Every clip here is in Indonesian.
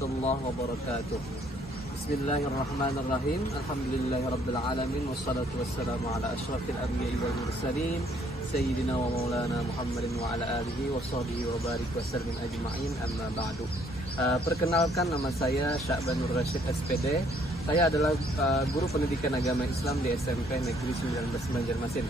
warahmatullahi wabarakatuh. Bismillahirrahmanirrahim. Alhamdulillahirabbil alamin wassalatu wassalamu ala asyrafil anbiya'i wal mursalin sayyidina wa maulana Muhammadin wa ala alihi wa sahbihi wa barik wa sallim ajma'in, amma ba'du. Perkenalkan, nama saya Sya'banur Rasyid SPD. Saya adalah guru pendidikan agama Islam di SMP Negeri 19 Banjarmasin.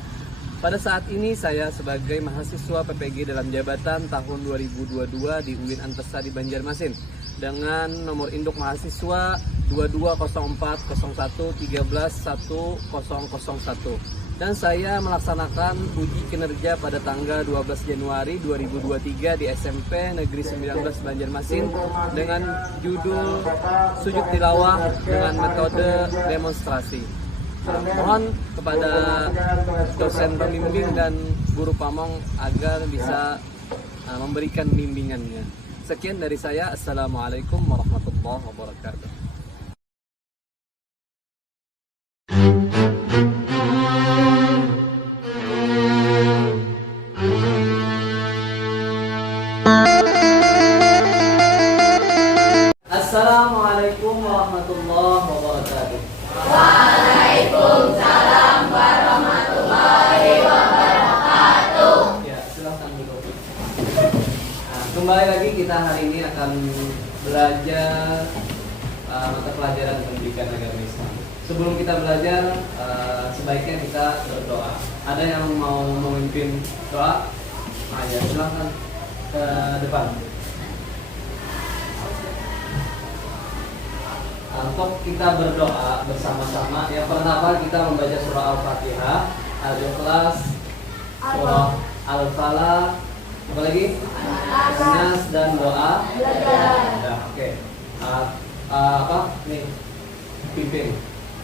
Pada saat ini saya sebagai mahasiswa PPG dalam jabatan tahun 2022 di UIN Antesa di Banjarmasin dengan nomor induk mahasiswa 220401131001, dan saya melaksanakan uji kinerja pada tanggal 12 Januari 2023 di SMP Negeri 19 Banjarmasin dengan judul Sujud Tilawah dengan metode demonstrasi. Mohon kepada dosen pembimbing dan guru pamong agar bisa memberikan bimbingannya. Sekian dari saya. Assalamualaikum warahmatullahi wabarakatuh. Assalamualaikum warahmatullahi wabarakatuh. Waalaikumsalam warahmatullahi wabarakatuh. Ya, silahkan duduk. Kembali lagi kita hari ini akan belajar mata pelajaran pendidikan agama Islam. Sebelum kita belajar, sebaiknya kita berdoa. Ada yang mau memimpin doa? Ya, silahkan ke depan. Untuk kita berdoa bersama-sama, yang pertama kita membaca surah Al-Fatihah, Al-Ikhlas, surah Al-Falaq, apa lagi? Nas dan doa. Nah, oke. Apa? Nih, pimpin.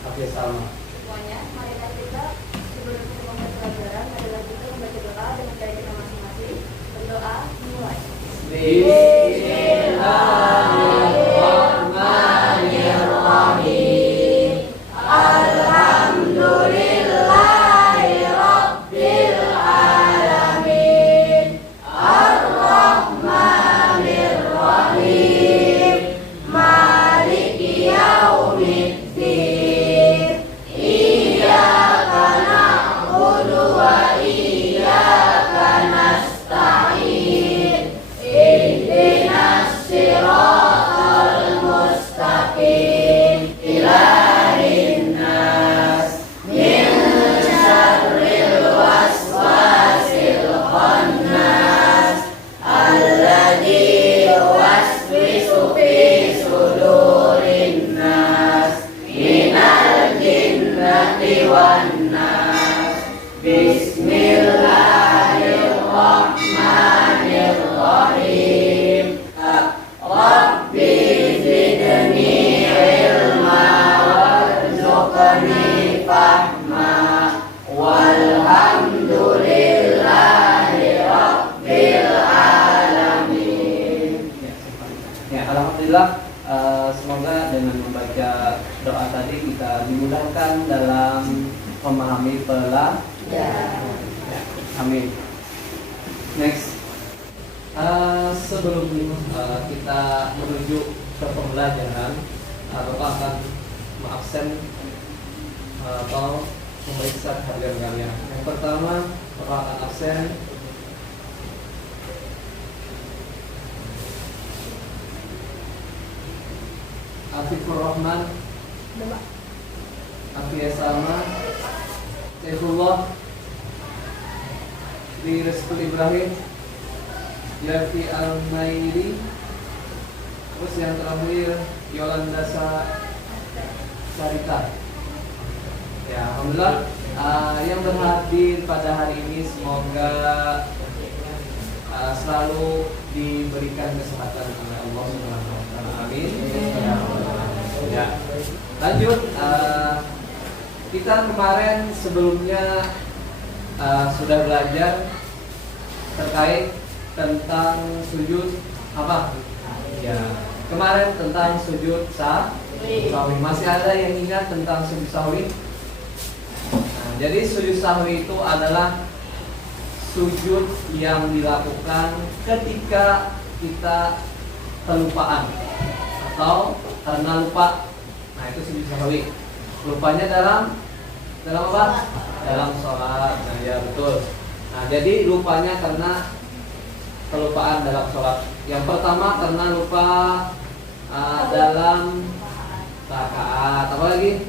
Oke, Salma. Semuanya, marilah kita sebelum kita memulai pelajaran, marilah kita membaca doa dengan cara kita masing-masing. Berdoa, mulai. Bismillahirrahmanirrahim. Alhamdulillahi Rabbil Alamin. Ar-Rahmanir Rahim. Maliki Yaumiddin. Iyyaka na'budu wa iyyaka nasta'in. Ihdinas siratal mustaqim. Ilahin nas min syarril waswasil khannas alladzi yuwaswisu fi sudurin nas minal jinnati wan nas. Bismillahirrahmanirrahim. Rabbi zidni ilma warzuqni fahma. Walhamdulillahi Rabbil Alamin. Ya, alhamdulillah. Semoga dengan membaca doa tadi kita dimudahkan dalam memahami pelajaran. Ya, amin. Next. Sebelum kita menuju ke pembelajaran, Bapak akan mengabsen atau memeriksa kehadiran kalian. Yang pertama, Bapak akan absen Afiqur Rahman, Afiyah Salma, Syaifullah, Rizqul Ibrahim, Yafi Al-Mairi. Terus yang terakhir Yolanda Sarita. Ya, alhamdulillah. Yang berhadir pada hari ini semoga selalu diberikan kesehatan oleh Allah Subhanahu wa taala. Amin. Ya. Lanjut, kita kemarin sebelumnya sudah belajar terkait tentang sujud apa? Ya, kemarin tentang sujud sahwi. Masih ada yang ingat tentang sujud sahwi? Nah, jadi sujud sahwi itu adalah sujud yang dilakukan ketika kita kelupaan atau karena lupa. Nah, itu sujud sahwi. Lupanya dalam apa? Dalam sholat. Nah, ya betul. Nah, jadi lupanya karena kelupaan dalam sholat. Yang pertama karena lupa dalam rakaat. Apa lagi?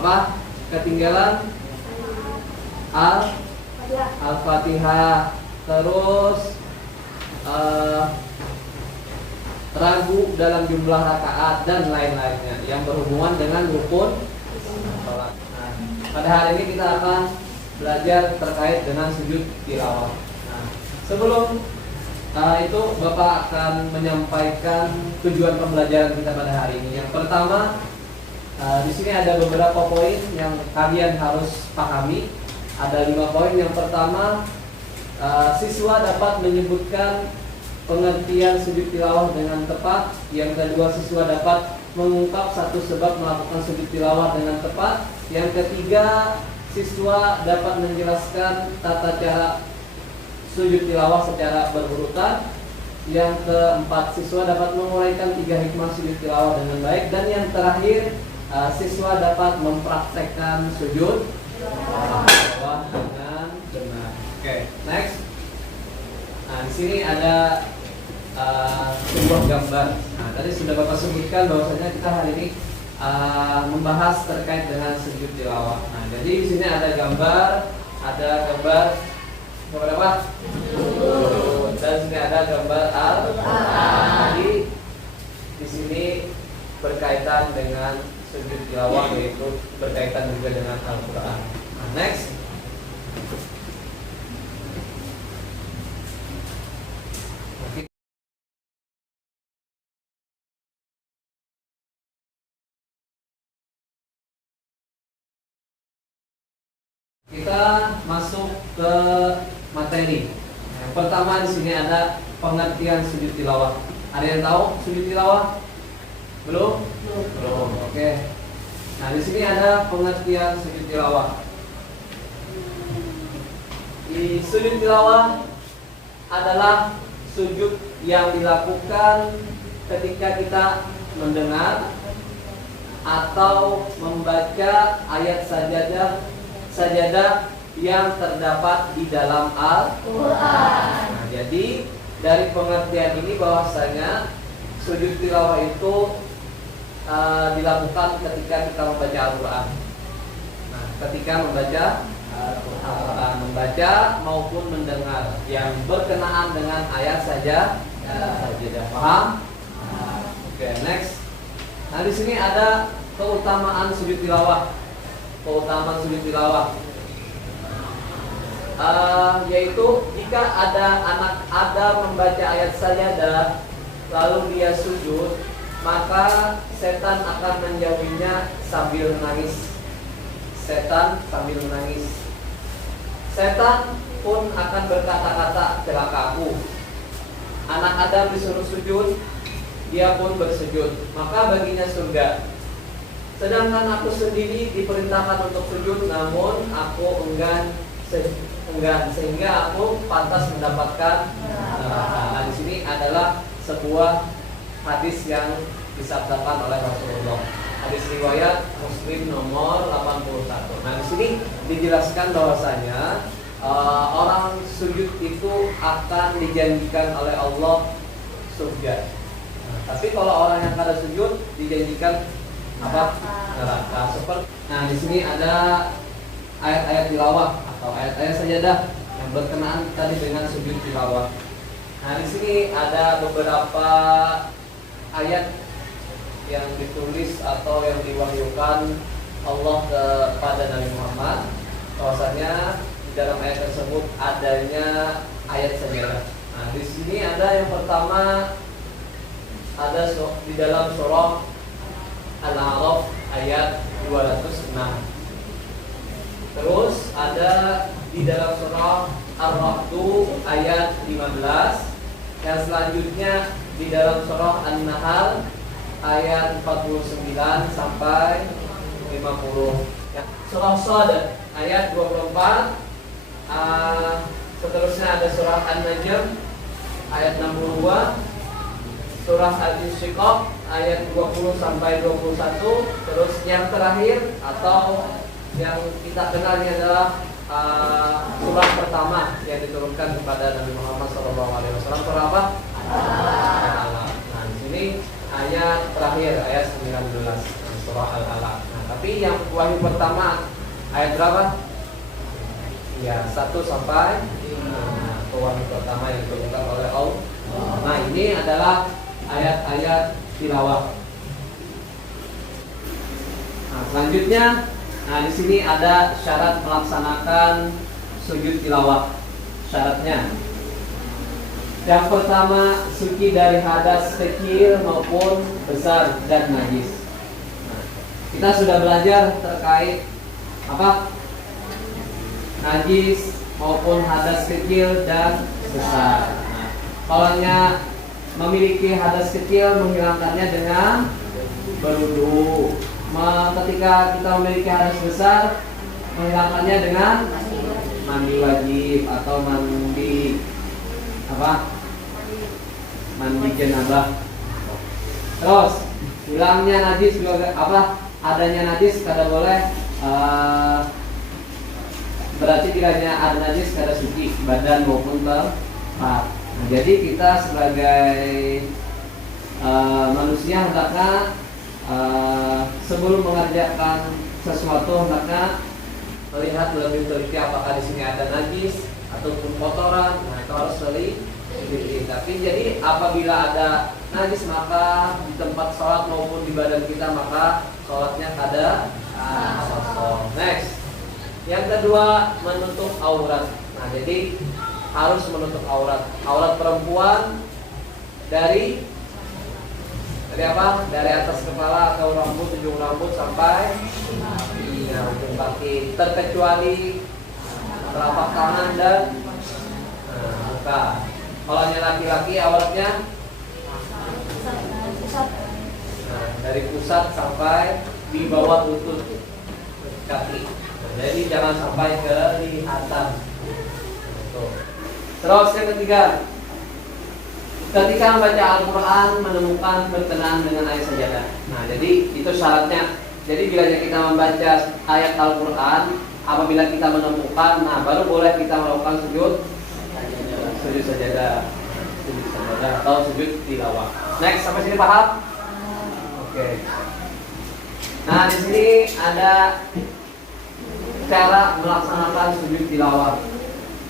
Apa? Ketinggalan Al-Fatihah. Terus ragu dalam jumlah rakaat dan lain-lainnya yang berhubungan dengan rukun sholat. Nah, pada hari ini kita akan belajar terkait dengan sujud tilawah. Nah, sebelum itu Bapak akan menyampaikan tujuan pembelajaran kita pada hari ini. Yang pertama, di sini ada beberapa poin yang kalian harus pahami. Ada 5 poin. Yang pertama, siswa dapat menyebutkan pengertian sujud tilawah dengan tepat. Yang kedua, siswa dapat mengungkap satu sebab melakukan sujud tilawah dengan tepat. Yang ketiga, siswa dapat menjelaskan tata cara sujud tilawah secara berurutan. Yang keempat, siswa dapat menguraikan 3 hikmah sujud tilawah dengan baik. Dan yang terakhir, siswa dapat mempraktekkan sujud tilawah dengan benar. Oke, next. Nah, di sini ada sebuah gambar. Nah, tadi sudah Bapak sebutkan bahwasanya kita hari ini membahas terkait dengan sujud tilawah. Nah, jadi di sini ada gambar apa? Dan sini ada gambar Jadi di sini berkaitan dengan sujud tilawah, yaitu berkaitan juga dengan Al-Qur'an. Nah, next. Kita masuk ke materi. Yang pertama di sini ada pengertian sujud tilawah. Ada yang tahu sujud tilawah? Belum? Belum. Oke. Nah, di sini ada pengertian sujud tilawah. Di sujud tilawah adalah sujud yang dilakukan ketika kita mendengar atau membaca ayat sajadah yang terdapat di dalam Al-Quran. Nah, jadi dari pengertian ini bahwasanya sujud tilawah itu dilakukan ketika kita membaca Al-Quran. Nah, ketika membaca Al-Quran, membaca maupun mendengar yang berkenaan dengan ayat saja. Paham? Oke, next. Nah, di sini ada keutamaan sujud tilawah. Keutamaan sujud tilawah, yaitu jika ada anak Adam membaca ayat sajadah lalu dia sujud, maka setan akan menjauhinya sambil menangis. Setan sambil menangis. Setan pun akan berkata-kata, celakaku. Anak Adam disuruh sujud, dia pun bersujud, maka baginya surga. Sedangkan aku sendiri diperintahkan untuk sujud, namun aku enggan sehingga aku pantas mendapatkan neraka. Nah, di sini adalah sebuah hadis yang disabdakan oleh Rasulullah. Hadis riwayat Muslim nomor 81. Nah, di sini dijelaskan bahwasanya orang sujud itu akan dijanjikan oleh Allah surga. Nah, tapi kalau orang yang kada sujud dijanjikan apa? Neraka. Nah, di sini ada ayat-ayat tilawah atau ayat-ayat sajadah yang berkenaan tadi dengan sujud tilawah. Nah, di sini ada beberapa ayat yang ditulis atau yang diwahyukan Allah kepada Nabi Muhammad. Bahwasanya di dalam ayat tersebut adanya ayat sajadah. Nah, di sini ada yang pertama ada di dalam surah Al-A'raf ayat 206. Terus ada di dalam surah Ar-Ra'd ayat 15. Yang selanjutnya di dalam surah An-Nahl ayat 49 sampai 50. Surah Shad ayat 24. Seterusnya ada surah An-Najm ayat 62. surah Al-Insyiqaq ayat 20 sampai 21. Terus yang terakhir atau yang kita kenal ini adalah surah pertama yang diturunkan kepada Nabi Muhammad SAW. Surah apa? Al-Alaq. Nah, di sini ayat terakhir ayat 19 surah Al-Alaq. Nah, tapi yang wahyu pertama ayat berapa? Ya, 1 sampai 5. Nah, wahyu pertama yang diturunkan oleh Allah. Nah, ini adalah ayat-ayat tilawah. Nah, selanjutnya, di sini ada syarat melaksanakan sujud tilawah. Syaratnya, yang pertama, suci dari hadas kecil maupun besar dan najis. Nah, kita sudah belajar terkait apa? Najis maupun hadas kecil dan besar. Nah, kalaunya memiliki hadas kecil, menghilangkannya dengan berwudu. Ketika kita memiliki hadas besar, menghilangkannya dengan mandi wajib atau mandi apa? Mandi janabah. Terus hilangnya najis juga apa? Adanya najis kada boleh. Berarti kiranya ada najis kada suci badan maupun tempat. Nah, jadi kita sebagai manusia hendaknya sebelum mengerjakan sesuatu hendaknya melihat lebih teliti apakah di sini ada najis ataupun kotoran. Nah, itu harus teliti. Tapi jadi apabila ada najis maka di tempat sholat maupun di badan kita maka sholatnya kada sah. Next, yang kedua menutup aurat. Nah, jadi harus menutup aurat. Aurat perempuan dari apa? Dari atas kepala atau rambut, ujung rambut sampai ujung kaki, terkecuali telapak tangan dan muka. Kalau laki-laki auratnya dari pusat sampai di bawah lutut kaki. Jadi jangan sampai kelihatan. Terus yang ketiga, ketika membaca Al-Quran menemukan berkenaan dengan ayat sajadah. Nah, jadi itu syaratnya. Jadi bila kita membaca ayat Al-Quran, apabila kita menemukan, nah baru boleh kita melakukan sujud sajadah, atau sujud tilawah. Next, sampai sini paham? Oke. Nah, di sini ada cara melaksanakan sujud tilawah.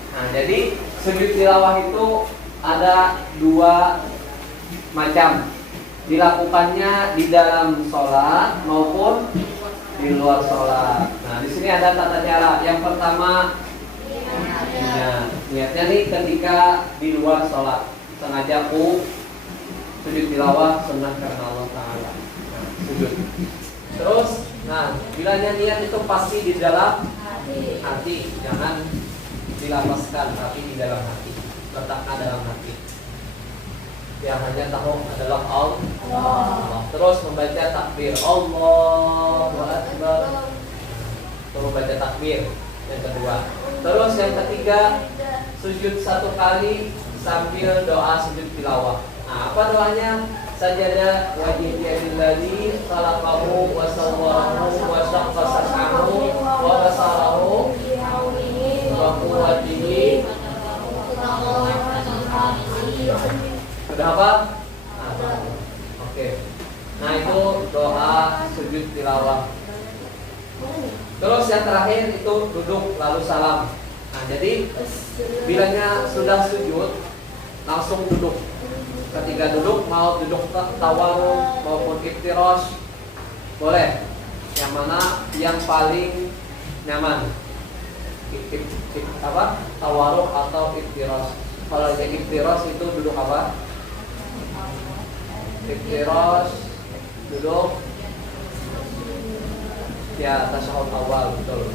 Nah, jadi sujud tilawah itu ada 2 macam. Dilakukannya di dalam sholat maupun di luar sholat. Nah, di sini ada tata cara. Yang pertama, niatnya nih ketika di luar sholat, sengaja sujud tilawah sunnah karena Allah Ta'ala. Nah, sujud. Terus, nah, bilanya niat itu pasti di dalam hati, jangan dilapaskan, tapi di dalam hati, letakkan dalam hati. Yang hanya tahu adalah Allah. Terus membaca takbir, Allahu Akbar. Terus membaca takbir yang kedua. Terus yang ketiga, sujud 1 kali sambil doa sujud tilawah. Nah, apa doanya? Sajadah wajibiyadillahi khalaqahu wa sawwarahu wa syaqqa sak'ahu wa basarahu wa quwwatihi. Sudah apa? Oke. Nah, itu doa sujud tilawah. Terus yang terakhir itu duduk lalu salam. Nah, jadi bilanya sudah sujud langsung duduk. Ketika duduk, mau duduk tawarruk maupun iftirash boleh. Yang mana yang paling nyaman? Tawarruk atau iftirash. Kalau yang iftirash itu duduk apa? Iftirash duduk ya tasyahud awal, betul.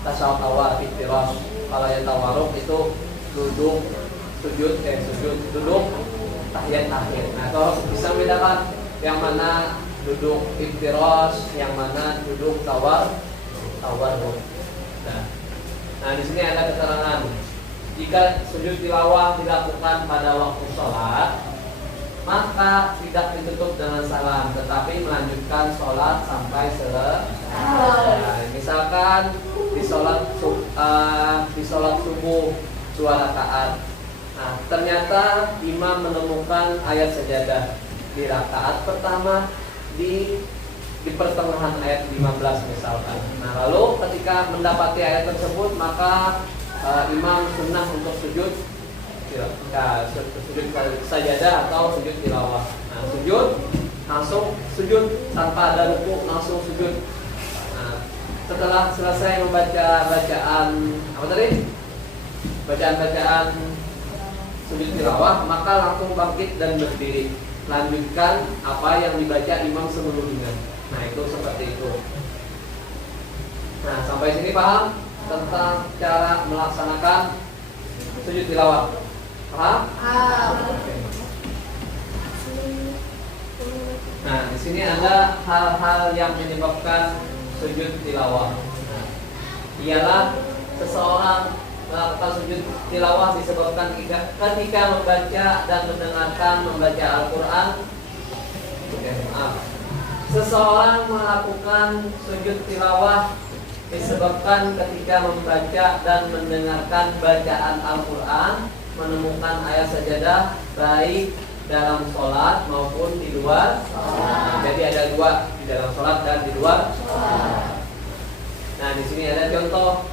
Tasyahud awal iftirash. Kalau yang tawarruk itu duduk sujud duduk tahiyat akhir. Nah, kalau bisa bedakan yang mana duduk iftirash, yang mana duduk tawarruk. Nah, di sini ada keterangan. Jika sujud tilawah dilakukan pada waktu sholat, maka tidak ditutup dengan salam, tetapi melanjutkan sholat sampai selesai. Nah, misalkan di sholat subuh 2 rakaat. Nah, ternyata imam menemukan ayat sajadah di rakaat pertama di pertengahan ayat 15 misalkan. Nah, lalu ketika mendapati ayat tersebut, maka imam sunnah untuk sujud sajadah atau sujud tilawah. Nah, langsung sujud tanpa ada ruku, langsung sujud. Nah, setelah selesai membaca bacaan apa tadi? Bacaan sujud tilawah, maka langsung bangkit dan berdiri, lanjutkan apa yang dibaca imam sebelumnya. Nah, itu seperti itu. Nah, sampai sini paham tentang cara melaksanakan sujud tilawah? Paham? Oke. Nah, di sini ada hal-hal yang menyebabkan sujud tilawah. Nah, ialah seseorang melakukan sujud tilawah disebabkan ketika membaca dan mendengarkan membaca Al-Quran. Seseorang melakukan sujud tilawah disebabkan ketika membaca dan mendengarkan bacaan Al-Quran, menemukan ayat sajadah baik dalam sholat maupun di luar sholat. Nah, jadi ada dua, di dalam sholat dan di luar sholat. Nah, di sini ada contoh.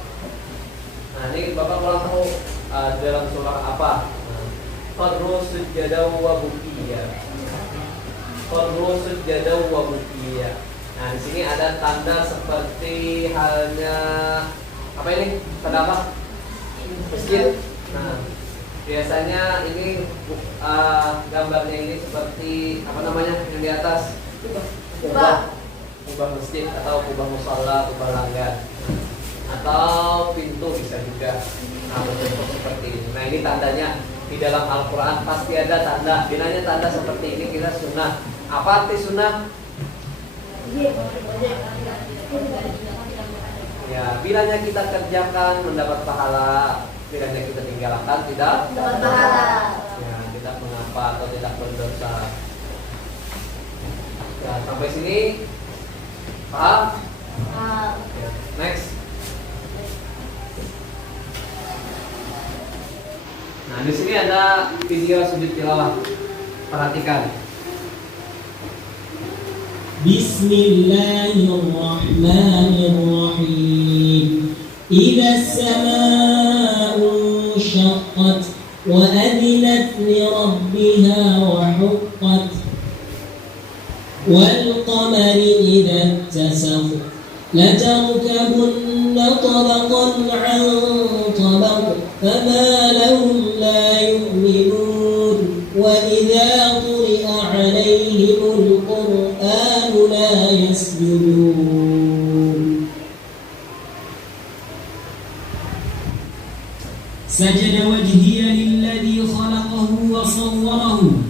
Nah, ini Bapak kurang tahu dalam surah apa? Qarru sujjadaw wa bukiya. Qarru sujjadaw wa bukiya. Nah, di sini ada tanda seperti halnya apa ini? Tanda apa? Masjid. Nah, biasanya ini gambarnya ini seperti apa namanya yang di atas? Kubah masjid atau kubah musalla, kubah langgar, atau pintu bisa juga. Nah, bentuk seperti ini. Nah, ini tandanya di dalam Al-Quran pasti ada tanda. Bilanya tanda seperti ini kita sunnah. Apa arti sunnah? Ya, bilanya kita kerjakan mendapat pahala, bilanya kita tinggalkan tidak mendapat pahala. Ya, tidak mengapa atau tidak berdosa. Ya, sampai sini paham? Ya, next. Nah, di sini ada video sujud tilawah. Perhatikan. Bismillahirrahmanirrahim. Idza as-samaa'u shaqqat wa adinat li rabbiha wa huqqat wal qamari idza ittasaq la tarkabunna tabaqan 'an tabaq fama lahum la yu'minun wa idza quri'a 'alayhimul qur'an la yasjudun. Sajada wajhiya lilladhi khalaqahu wa sawwarahu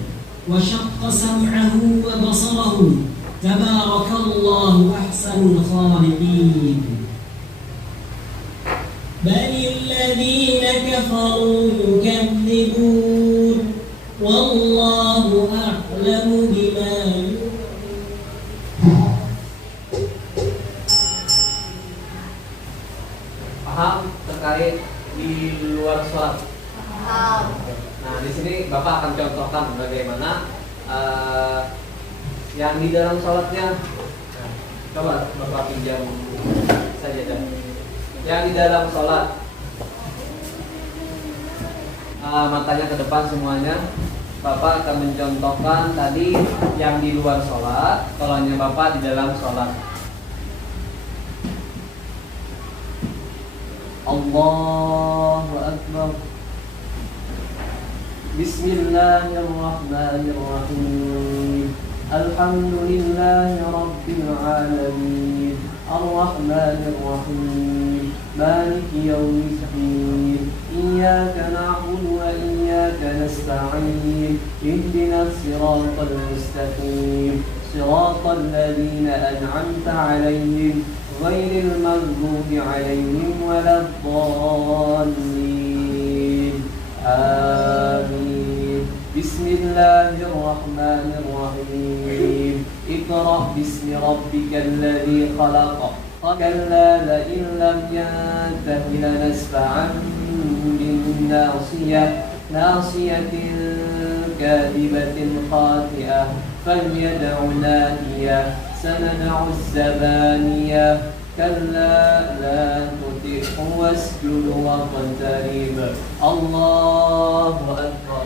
wa shaqqa sam'ahu wa basarahu tabarakallahu ahsanul khaliqin. Balil ladhina kafaru yukadzibun wallahu a'lamu bima Paham terkait di luar sholat? Nah, di sini Bapak akan contohkan bagaimana yang di dalam sholatnya. Nah, coba Bapak pinjam sajadah. Yang di dalam sholat, matanya ke depan semuanya. Bapak akan mencontohkan tadi yang di luar sholat, kalau hanya Bapak di dalam sholat. Allahu Akbar. Bismillahirrahmanirrahim. Alhamdulillahi Rabbil Alamin. Ar-Rahmanir-Rahim. Maliki yawmiddin. Iyyaka na'budu wa iyyaka nasta'in. Ihdinas siratal mustaqim. Siratal ladzina an'amta 'alaihim ghairil maghdubi 'alaihim waladdallin. Amin. Bismillahirrahmanirrahim. Iqra bismi rabbikal ladzi khalaq. Kalla la in lam yantahi lanasfa'an bin nasiyatin kadibatin khati'ah falyad'u nadiyah sanad'u az-zabaniyah kalla la tuti'hu wasjud waqtarib. Allahu akbar.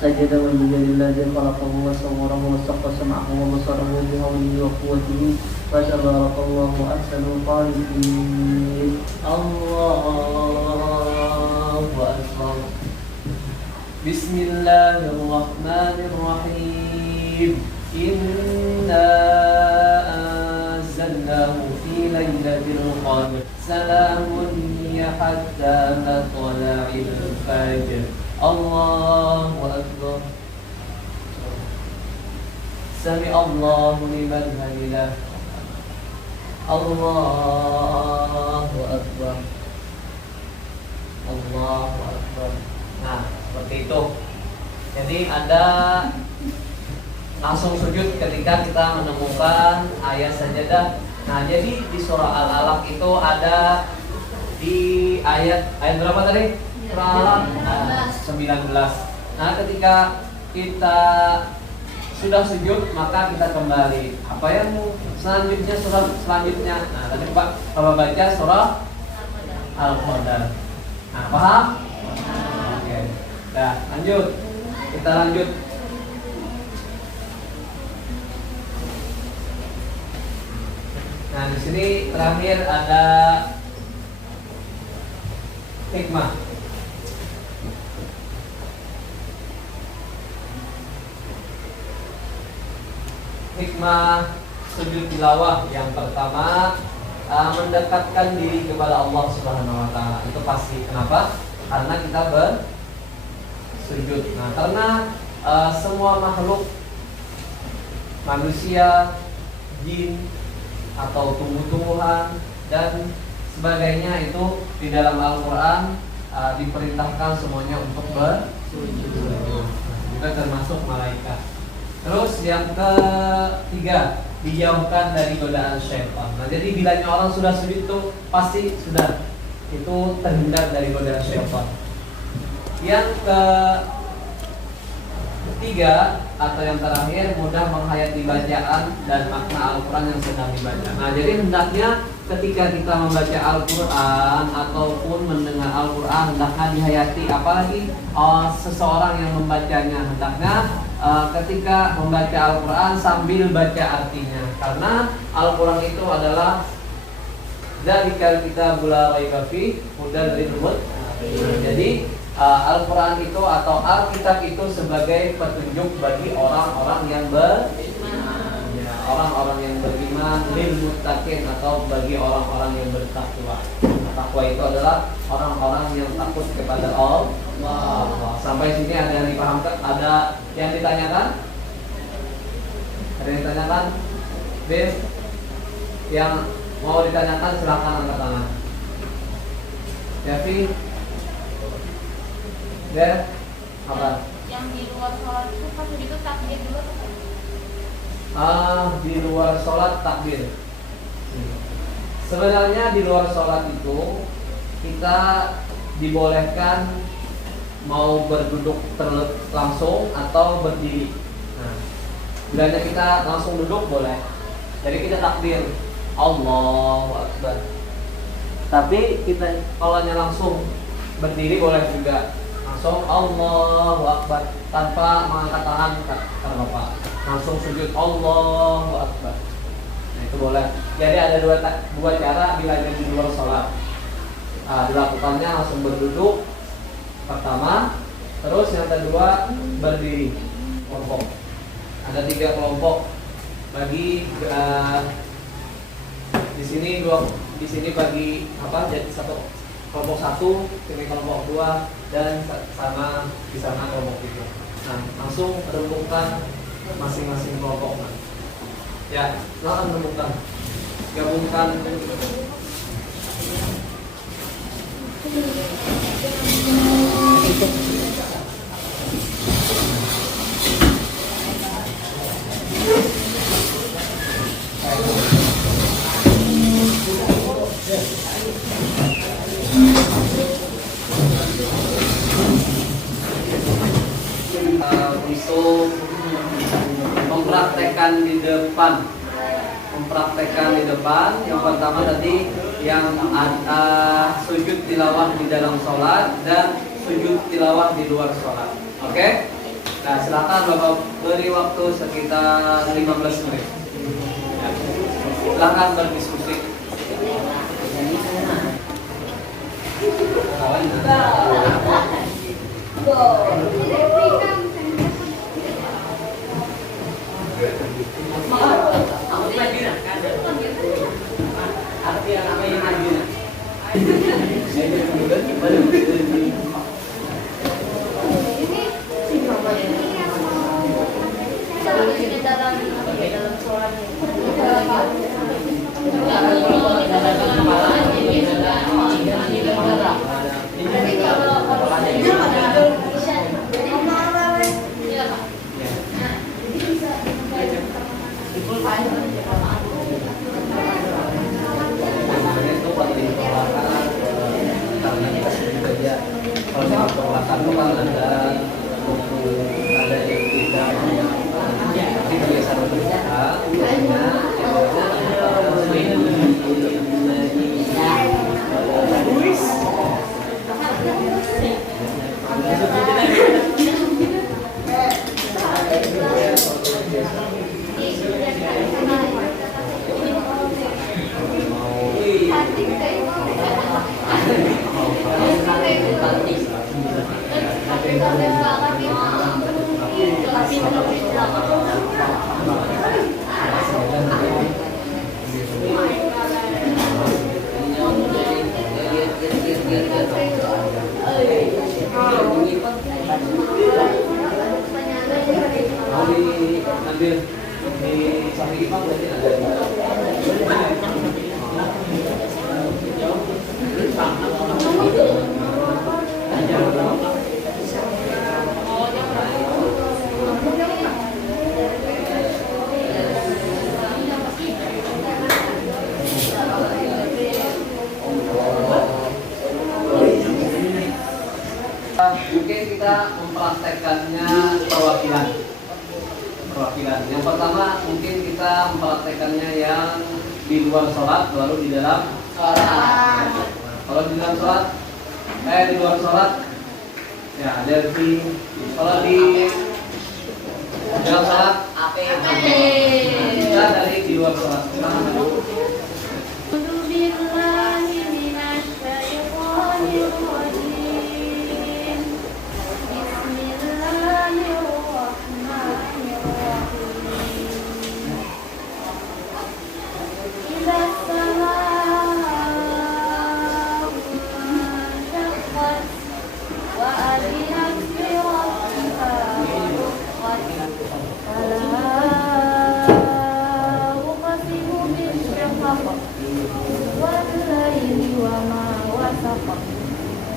سجد وجه للذي خلقه وصوره وسخر سمعه وبصره بحوله وقوته فتبارك الله أحسن الخالقين. الله أكبر. بسم الله الرحمن الرحيم. إنا أنزلناه في ليلة القدر سلام هي حتى مطلع الفجر. الله أكبر. سمع الله لمن حمده. الله أكبر. الله أكبر. Nah, seperti itu. Jadi Anda langsung sujud ketika kita menemukan ayat sajadah. Nah, jadi di surah Al-Alaq itu ada di ayat berapa tadi? Surah 19. Nah, ketika kita sudah sujud maka kita kembali. Apa yang selanjutnya surah selanjutnya? Nah, tadi Pak baca surah Al-Qadar. Nah, paham? Oke. Nah, lanjut. Kita lanjut. Nah, di sini terakhir ada hikmah. Hikmah sujud tilawah yang pertama, mendekatkan diri kepada Allah Subhanahu wa taala. Itu pasti. Kenapa? Karena kita bersujud. Nah, karena semua makhluk manusia, jin atau tumbuh-tumbuhan dan sebagainya itu di dalam Al-Qur'an diperintahkan semuanya untuk bersujud. Juga termasuk malaikat. Terus yang ketiga, dijauhkan dari godaan syaitan. Nah, jadi bilanya orang sudah sujud itu pasti sudah itu terhindar dari godaan syaitan. Yang ketiga atau yang terakhir, mudah menghayati bacaan dan makna Al-Quran yang sedang dibaca. Nah, jadi hendaknya ketika kita membaca Al-Quran ataupun mendengar Al-Quran, hendaknya dihayati. Apalagi seseorang yang membacanya, hendaknya ketika membaca Al-Quran sambil baca artinya. Karena Al-Quran itu adalah Dzalikal kitabul la raiba fihi hudal lil muttaqin. Jadi Al-Quran itu atau Alkitab itu sebagai petunjuk bagi orang-orang yang beriman, ya, orang-orang yang beriman, lil muttaqin atau bagi orang-orang yang bertakwa. Takwa itu adalah orang-orang yang takut kepada Allah. Sampai sini ada yang dipahamkan? Ada yang ditanyakan? Ada yang ditanyakan? Bis, yang mau ditanyakan silakan angkat tangan. Yafi, Der, apa? Yang di luar sholat itu pas itu takbir dulu atau Di luar sholat takbir. Sebenarnya di luar sholat itu kita dibolehkan mau berduduk langsung atau berdiri. Nah, bilanya kita langsung duduk boleh. Jadi kita takbir Allahu Akbar. Tapi kita kalau langsung berdiri boleh juga. Langsung Allahu Akbar tanpa mengangkat tangan karena Bapak. Langsung sujud Allahu Akbar. Nah, itu boleh. Jadi ada dua cara bila di luar sholat. Dilakukannya langsung berduduk pertama, terus yang kedua berdiri kelompok. Ada 3 kelompok bagi di sini bagi apa? Jadi kelompok 1, ini kelompok 2 dan sama di sana kelompok 3. Nah, langsung renungkan masing-masing kelompok. Ya, langsung renungkan. Gabungkan depan. Mempraktekkan di depan. Yang pertama tadi yang sujud tilawah di dalam sholat dan sujud tilawah di luar sholat. Oke? Nah, silakan Bapak beri waktu sekitar 15 menit. Ya. Silakan berdiskusi. Mungkin kita mempraktekannya perwakilan. Yang pertama mungkin kita mempraktekannya yang di luar sholat, baru di dalam sholat. Kalau di dalam sholat, di luar sholat, ya ada kalau di dalam sholat, kita dari di luar sholat.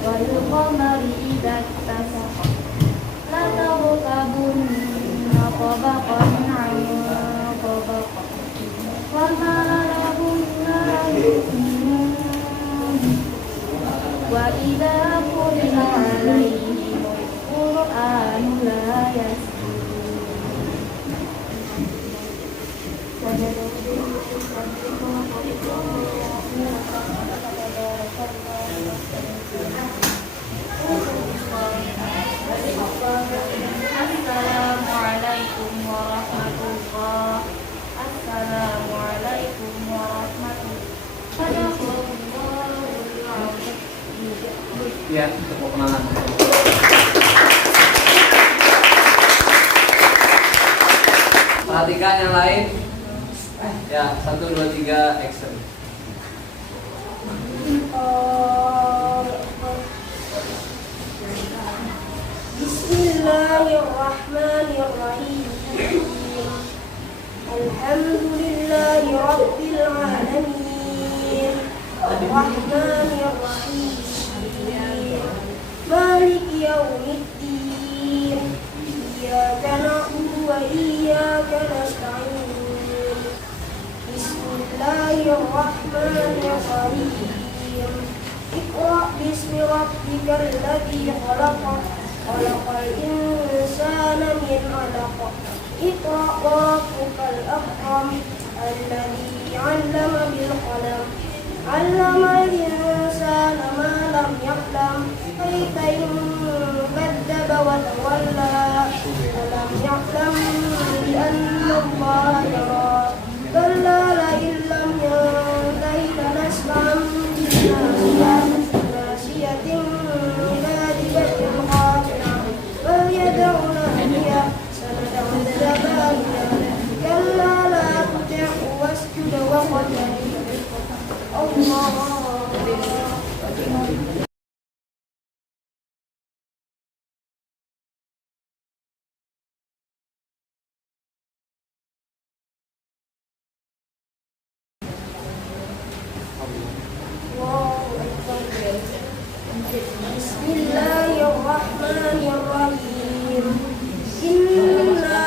والقمر إذا اتسق لتركبن طبقا عن طبق وما لهم لا يؤمنون وإذا قرئ عليهم القرآن لا Assalamualaikum warahmatullahi wabarakatuh. Ya, tepuk tangan. Perhatikan yang lain. Ya, 1, 2, 3, action. Bismillahirrahmanirrahim. Alhamdulillahi rabbil alamin. Ar-Rahmanir-Rahim. Maliki yaumiddin. Iyyaka na'budu wa iyyaka nasta'in. Bismillahirrahmanirrahim. Iqra bismi rabbikal ladzi khalaq. Khalaqal insana min 'alaq. اقرأ وربك الأكرم الذي علم بالقلم علم الإنسان ما لم يعلم كيف كذب وتولى ألم يعلم بأن الله يرى كلا لئن لم ينته لنسفعا بالناصية كاذبة خاطئة فليدع ناديه سندع الزبانية كلا لا تطعه واسجد واقترب الله بسم الله الرحمن الرحيم إنا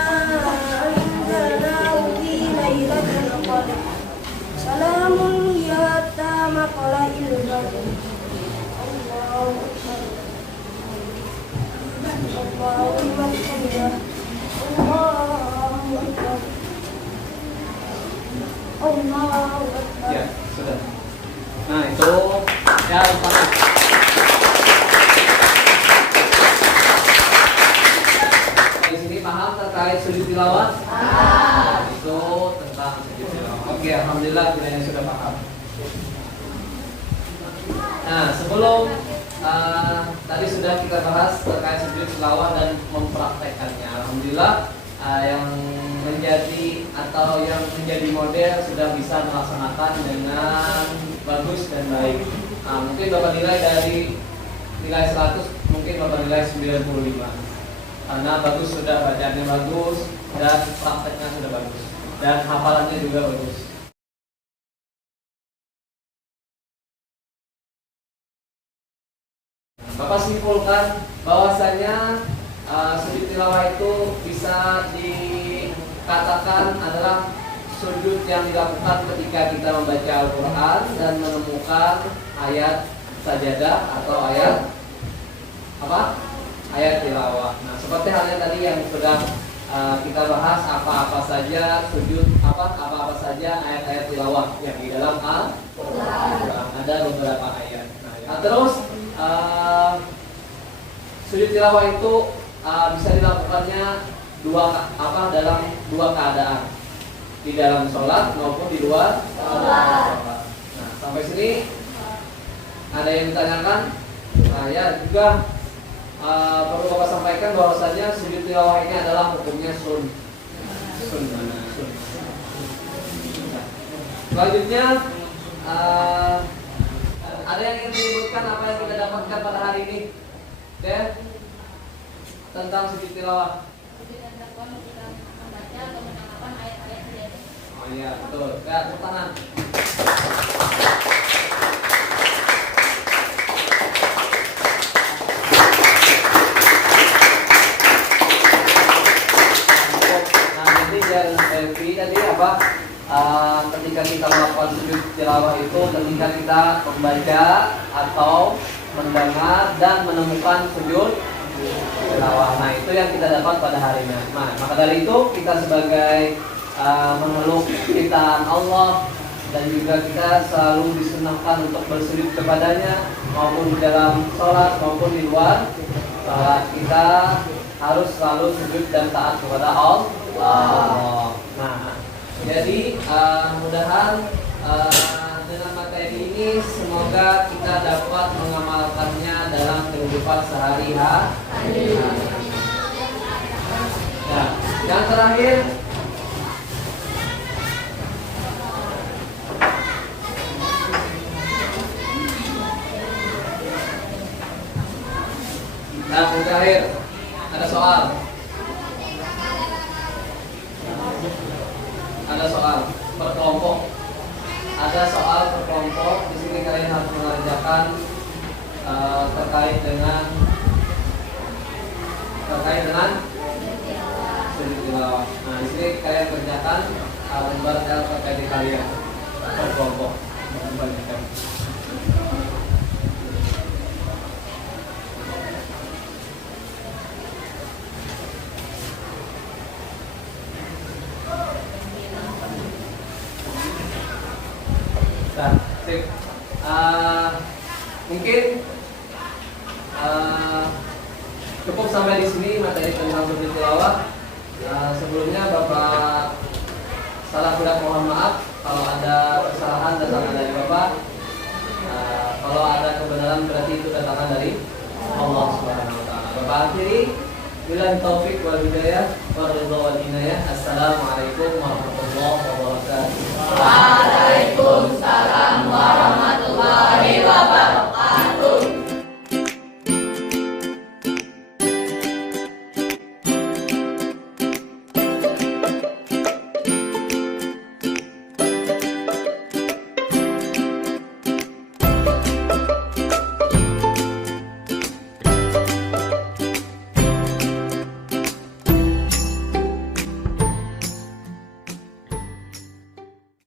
أنزلناه في ليلة القدر سلام هي حتى مطلع الفجر الله أكبر الله أكبر الله أكبر الله أكبر. Ya, sudah. Nah, itu ya panas. Di sini paham terkait sujud tilawah? Itu tentang sujud tilawah. Oke, alhamdulillah kiranya sudah paham. Nah, sebelum tadi sudah kita bahas terkait sujud tilawah dan mempraktekannya. Alhamdulillah yang menjadi atau yang menjadi model sudah bisa melaksanakan dengan bagus dan baik. Mungkin Bapak nilai dari nilai 100, mungkin Bapak nilai 95. Karena bagus, sudah bacaannya bagus dan prakteknya sudah bagus dan hafalannya juga bagus. Bapak simpulkan bahwasanya sujud tilawah itu bisa dikatakan adalah sujud yang dilakukan ketika kita membaca Al-Quran dan menemukan ayat sajadah atau ayat ayat tilawah. Nah, seperti halnya tadi yang sudah kita bahas apa-apa saja sujud, apa-apa saja ayat-ayat tilawah yang di dalam Al-Quran. Ada beberapa ayat. Nah, terus sujud tilawah itu bisa dilakukannya dalam dua keadaan, di dalam sholat maupun di luar sholat. Nah, sampai sini ada yang ditanyakan? Nah, ya juga perlu Bapak sampaikan bahwasanya sujud tilawah ini adalah hukumnya sunnah. Selanjutnya ada yang ingin menyebutkan apa yang kita dapatkan pada hari ini? Tentang sujud tilawah. Oh iya, betul. Ya, tepuk tangan. Nah, jadi tadi apa? Ketika kita melakukan sujud tilawah itu ketika kita membaca atau mendengar dan menemukan sujud tilawah. Nah, itu yang kita dapat pada hari ini. Nah, maka dari itu kita sebagai memeluk ciptaan Allah dan juga kita selalu disunahkan untuk bersujud kepadanya maupun di dalam sholat maupun di luar sholat, kita harus selalu sujud dan taat kepada Allah. Nah, jadi mudah-mudahan dengan materi ini semoga kita dapat mengamalkannya dalam kehidupan sehari-hari. Nah, yang terakhir ada soal. Ada soal per kelompok. Ada soal per kelompok. Di sini kalian harus mengerjakan terkait dengan sujud tilawah. Nah, di sini kalian kerjakan lembar LPPD kalian per kelompok. Nah, sip. Mungkin cukup sampai di sini materi tentang sujud tilawah. Sebelumnya Bapak salah tidak mohon maaf kalau ada kesalahan datangnya dari Bapak. Kalau ada kebenaran berarti itu datangnya dari Allah Subhanahu wa taala. Bapak akhiri, billahi taufik wal hidayah, wa ridha wal inayah. Assalamualaikum warahmatullahi wabarakatuh.